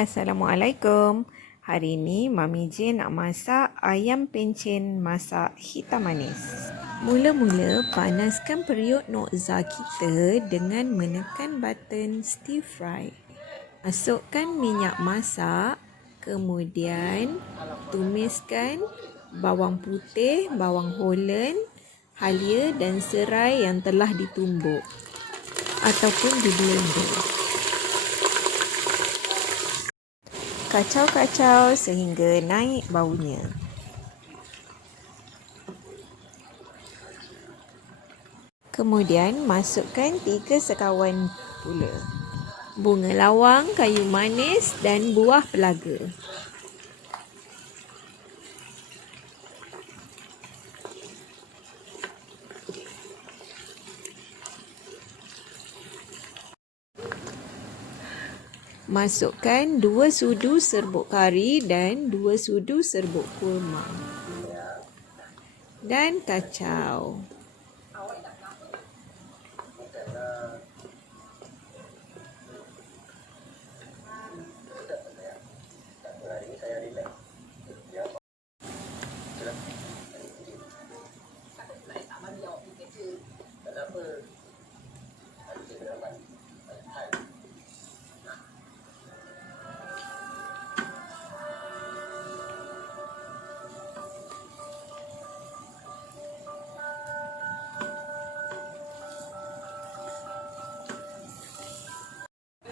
Assalamualaikum. Hari ni Mami J nak masak ayam pencen masak hitam manis. Mula-mula panaskan periuk Noxxa kita dengan menekan button stir fry. Masukkan minyak masak, kemudian tumiskan bawang putih, bawang Holland, halia dan serai yang telah ditumbuk ataupun di blender. Kacau-kacau sehingga naik baunya. Kemudian masukkan 3 sekawan pula. Bunga lawang, kayu manis dan buah pelaga. Masukkan 2 sudu serbuk kari dan 2 sudu serbuk kurma. Dan kacau.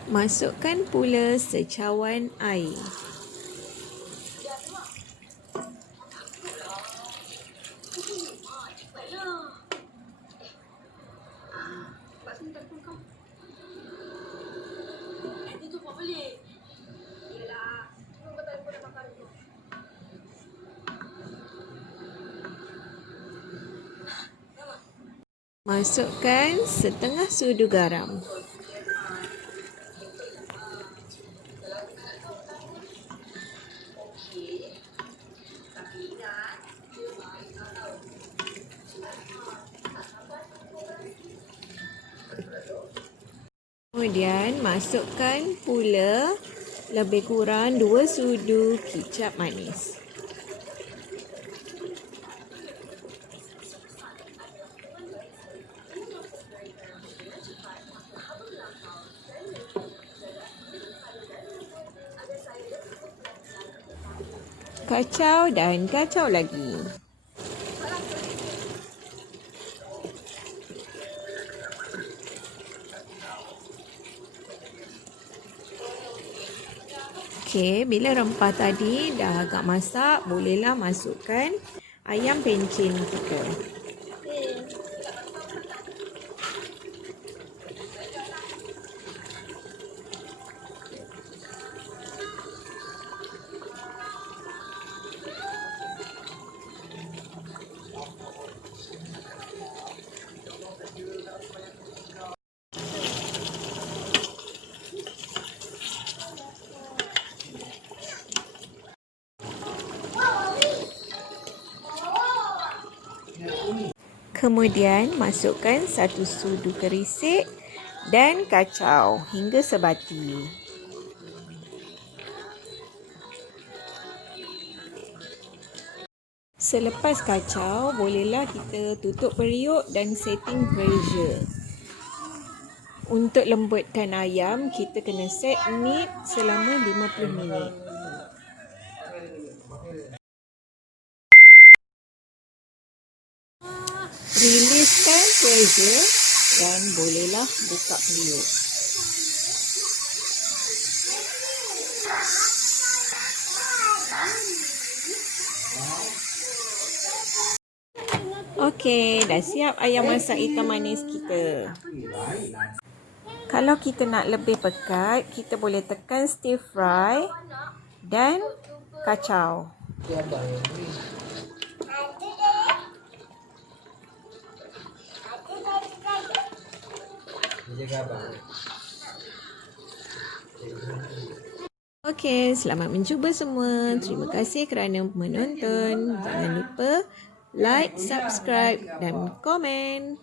Masukkan pula secawan air. Masukkan setengah sudu garam. Kemudian masukkan pula lebih kurang 2 sudu kicap manis. Kacau dan kacau lagi. Okey, bila rempah tadi dah agak masak, bolehlah masukkan ayam pencen kita. Kemudian masukkan 1 sudu kerisik dan kacau hingga sebati. Selepas kacau, bolehlah kita tutup periuk dan setting pressure. Untuk lembutkan ayam, kita kena set minit selama 50 minit. Riliskan pressure dan bolehlah buka periuk. Okey, dah siap ayam masak hitam manis kita. Kalau kita nak lebih pekat, kita boleh tekan stir fry dan kacau. Okey, selamat mencuba semua. Terima kasih kerana menonton. Jangan lupa like, subscribe dan komen.